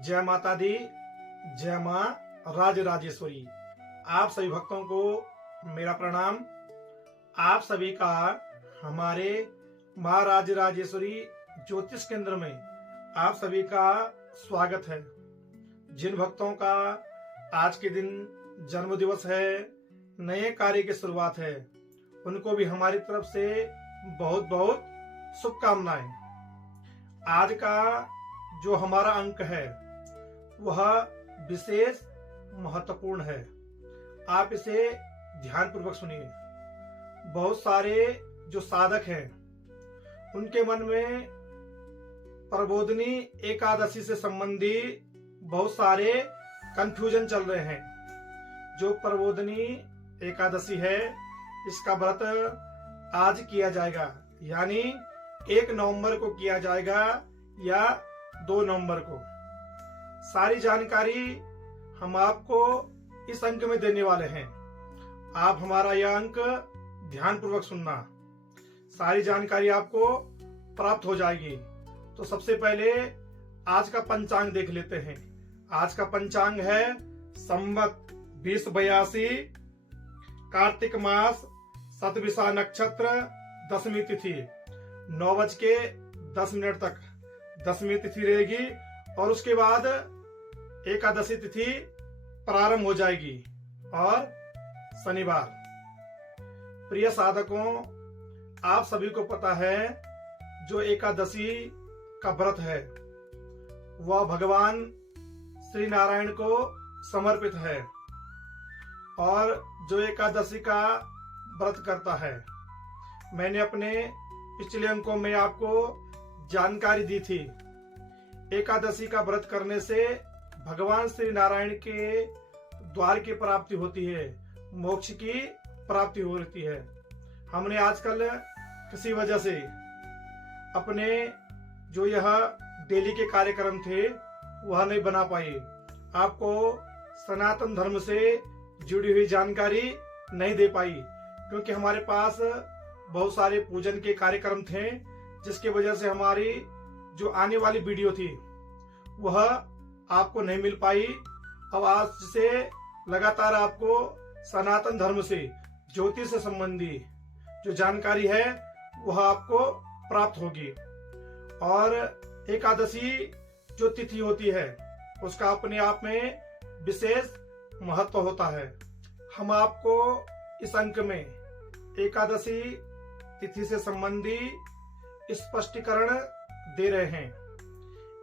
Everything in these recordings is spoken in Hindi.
जय माता दी, जय माँ राजराजेश्वरी। आप सभी भक्तों को मेरा प्रणाम। आप सभी का हमारे माँ राजराजेश्वरी ज्योतिष केंद्र में आप सभी का स्वागत है। जिन भक्तों का आज के दिन जन्म दिवस है, नए कार्य की शुरुआत है, उनको भी हमारी तरफ से बहुत बहुत शुभकामनाएं। आज का जो हमारा अंक है वह विशेष महत्वपूर्ण है। आप इसे ध्यानपूर्वक सुनिए। बहुत सारे जो साधक हैं उनके मन में प्रबोधनी एकादशी से संबंधी बहुत सारे कंफ्यूजन चल रहे हैं। जो प्रबोधनी एकादशी है इसका व्रत आज किया जाएगा, यानी 1 नवंबर को किया जाएगा या 2 नवंबर को। सारी जानकारी हम आपको इस अंक में देने वाले हैं। आप हमारा यह अंक ध्यानपूर्वक सुनना, सारी जानकारी आपको प्राप्त हो जाएगी। तो सबसे पहले आज का पंचांग देख लेते हैं। आज का पंचांग है संवत 2082, कार्तिक मास, शतभिषा नक्षत्र, दशमी तिथि 9:10 तक दशमी तिथि रहेगी और उसके बाद एकादशी तिथि प्रारंभ हो जाएगी और शनिवार। प्रिय साधकों, आप सभी को पता है जो एकादशी का व्रत है वह भगवान श्री नारायण को समर्पित है। और जो एकादशी का व्रत करता है, मैंने अपने पिछले अंकों में आपको जानकारी दी थी। एकादशी का व्रत करने से भगवान श्री नारायण के द्वार की प्राप्ति होती है, मोक्ष की प्राप्ति होती है। हमने आजकल किसी वजह से अपने जो यह डेली के कार्यक्रम थे वह नहीं बना पाए। आपको सनातन धर्म से जुड़ी हुई जानकारी नहीं दे पाई, क्योंकि हमारे पास बहुत सारे पूजन के कार्यक्रम थे, जिसकी वजह से हमारी जो आने वाली वीडियो थी वह आपको नहीं मिल पाई। अब आज से लगातार आपको सनातन धर्म से, ज्योतिष से संबंधी जो जानकारी है वह आपको प्राप्त होगी। और एकादशी जो तिथि होती है उसका अपने आप में विशेष महत्व होता है। हम आपको इस अंक में एकादशी तिथि से संबंधी स्पष्टीकरण दे रहे हैं।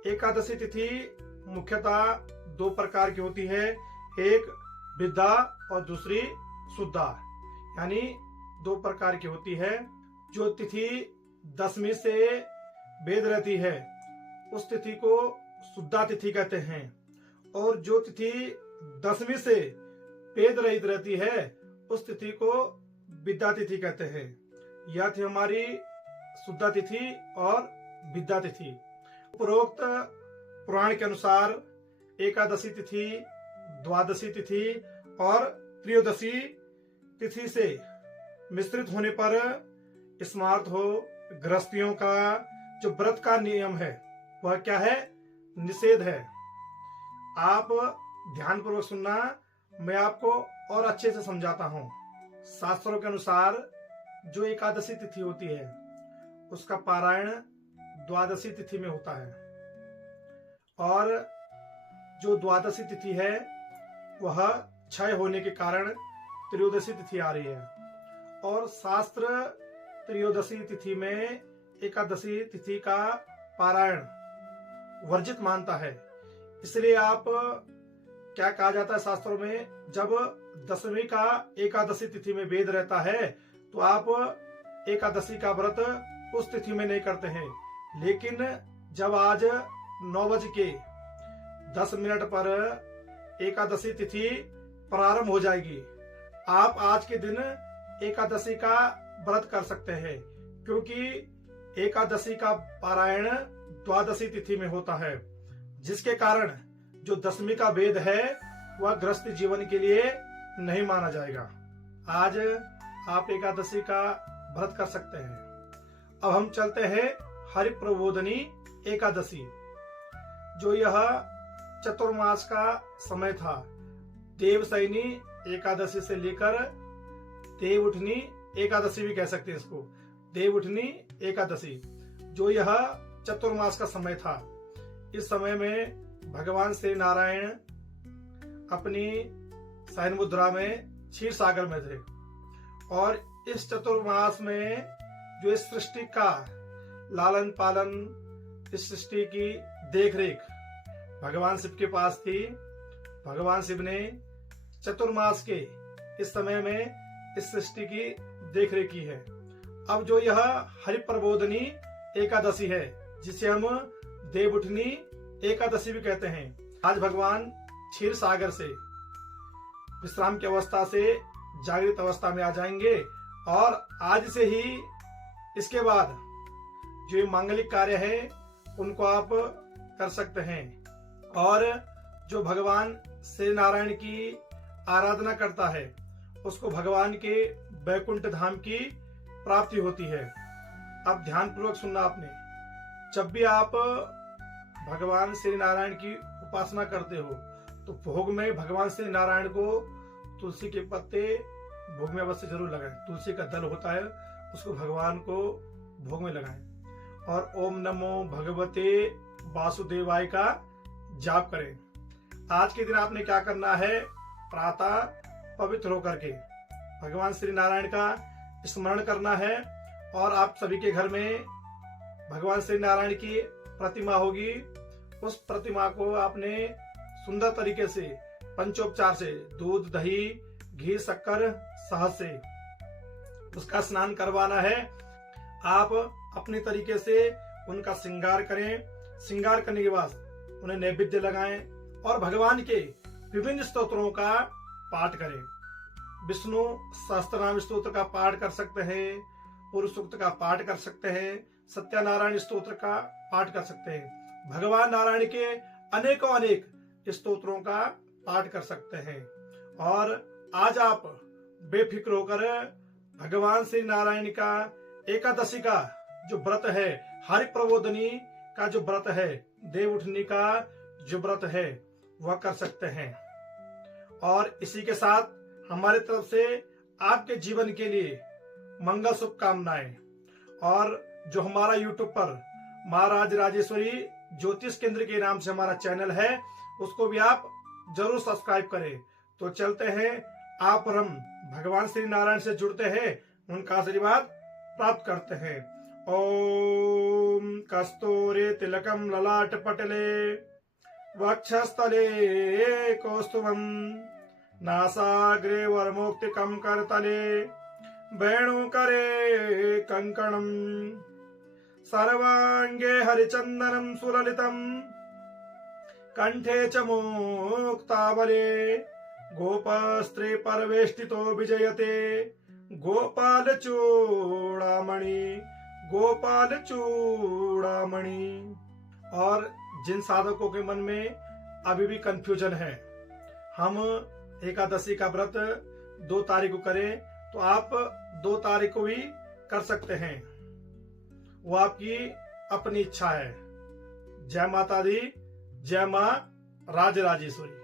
एकादशी तिथि मुख्यतः 2 प्रकार की होती है, एक विद्या और दूसरी शुद्धा, यानी 2 प्रकार की होती है। जो तिथि दशमी से भेद रहती है उस तिथि को शुद्धा तिथि कहते हैं, और जो तिथि दशमी से भेद रहित रहती है उस तिथि को विद्या तिथि कहते हैं। यह थी हमारी शुद्धा तिथि और विद्या तिथि। उपरोक्त पुराण के अनुसार एकादशी तिथि, द्वादशी तिथि और त्रयोदशी तिथि से मिश्रित होने पर स्मार्त हो गृहस्थियों का जो व्रत का नियम है वह क्या है? निषेध है। आप ध्यानपूर्वक सुनना, मैं आपको और अच्छे से समझाता हूँ। शास्त्रों के अनुसार जो एकादशी तिथि होती है उसका पारायण द्वादशी तिथि में होता है, और जो द्वादशी तिथि है वह क्षय होने के कारण त्रयोदशी तिथि आ रही है। और शास्त्र त्रयोदशी तिथि में एकादशी तिथि का पारायण वर्जित मानता है। इसलिए आप क्या कहा जाता है शास्त्रों में, जब दशमी का एकादशी तिथि में भेद रहता है तो आप एकादशी का व्रत उस तिथि में नहीं करते हैं। लेकिन जब आज 9:10 पर एकादशी तिथि प्रारंभ हो जाएगी, आप आज के दिन एकादशी का व्रत कर सकते हैं, क्योंकि एकादशी का पारायण द्वादशी तिथि में होता है, जिसके कारण जो दशमी का भेद है वह गृहस्थ जीवन के लिए नहीं माना जाएगा। आज आप एकादशी का व्रत कर सकते हैं। अब हम चलते हैं हरि प्रबोधनी एकादशी। जो यह चतुर्मास का समय था। देवशयनी एकादशी से लेकर देवउठनी एकादशी भी कह सकते हैं इसको, देवउठनी एकादशी, जो यह चतुर्मास का समय था। इस समय में भगवान श्री नारायण अपनी शयन मुद्रा में क्षीर सागर में थे और इस चतुर्मास में जो इस सृष्टि का लालन पालन, इस सृष्टि की देखरेख भगवान शिव के पास थी। भगवान शिव ने चतुर्मास के इस समय में इस सृष्टि की देखरेख की है। अब जो यह हरिप्रबोधनी एकादशी है, जिसे हम देवउठनी एकादशी भी कहते हैं, आज भगवान क्षीर सागर से विश्राम की अवस्था से जागृत अवस्था में आ जाएंगे और आज से ही इसके बाद जो मांगलिक कार्य है उनको आप कर सकते हैं। और जो भगवान श्री नारायण की आराधना करता है उसको भगवान के वैकुंठ धाम की प्राप्ति होती है। अब ध्यान पूर्वक सुनना आपने, जब भी आप भगवान श्री नारायण की उपासना करते हो तो भोग में भगवान श्री नारायण को तुलसी के पत्ते भोग में अवश्य जरूर लगाएं। तुलसी का दल होता है उसको भगवान को भोग में लगाएं और ओम नमो भगवते वासुदेवाय का जाप करें। आज के दिन आपने क्या करना है, प्रातः पवित्र होकर के भगवान श्री नारायण का स्मरण करना है और आप सभी के घर में भगवान श्री नारायण की प्रतिमा होगी। उस प्रतिमा को आपने सुंदर तरीके से पंचोपचार से दूध, दही, घी, शक्कर, शहद से उसका स्नान करवाना है। आप अपने तरीके से उनका श्रृंगार करें। श्रृंगार करने के बाद उन्हें नैवेद्य लगाएं और भगवान के विभिन्न स्तोत्रों का पाठ करें। विष्णु सहस्त्रनाम स्तोत्र का पाठ कर सकते हैं, पुरुष सूक्त का पाठ कर सकते हैं, सत्यनारायण स्तोत्र का पाठ कर सकते हैं। भगवान नारायण के अनेकों अनेक स्तोत्रों का पाठ कर सकते हैं। और आज आप बेफिक्र होकर भगवान श्री नारायण का एकादशी का जो व्रत है, हरि प्रबोधनी का जो व्रत है, देवउठनी का जो व्रत है, वह कर सकते हैं। और इसी के साथ हमारे तरफ से आपके जीवन के लिए मंगल शुभकामनाएं। और जो हमारा YouTube पर महाराज राजेश्वरी ज्योतिष केंद्र के नाम से हमारा चैनल है, उसको भी आप जरूर सब्सक्राइब करें। तो चलते हैं, आप और हम भगवान श्री नारायण से जुड़ते हैं, उनका आशीर्वाद प्राप्त करते हैं। ओम कस्तूरी तिलकम ललाट पटले वक्षस्थले कौस्तुभम नासाग्रे वरमोक्तिकं करतले वेणुकरे कंकणम सर्वांगे हरिचंदनम सुललितम कंठे च मुक्तावले गोपस्त्री परवेष्टितो विजयते गोपाल चूड़ामणि गोपाल चूड़ामणि। और जिन साधकों के मन में अभी भी कंफ्यूजन है, हम एकादशी का व्रत 2 तारीख को करें, तो आप 2 तारीख को भी कर सकते हैं, वो आपकी अपनी इच्छा है। जय माता दी, जय मां राजराजेश्वरी।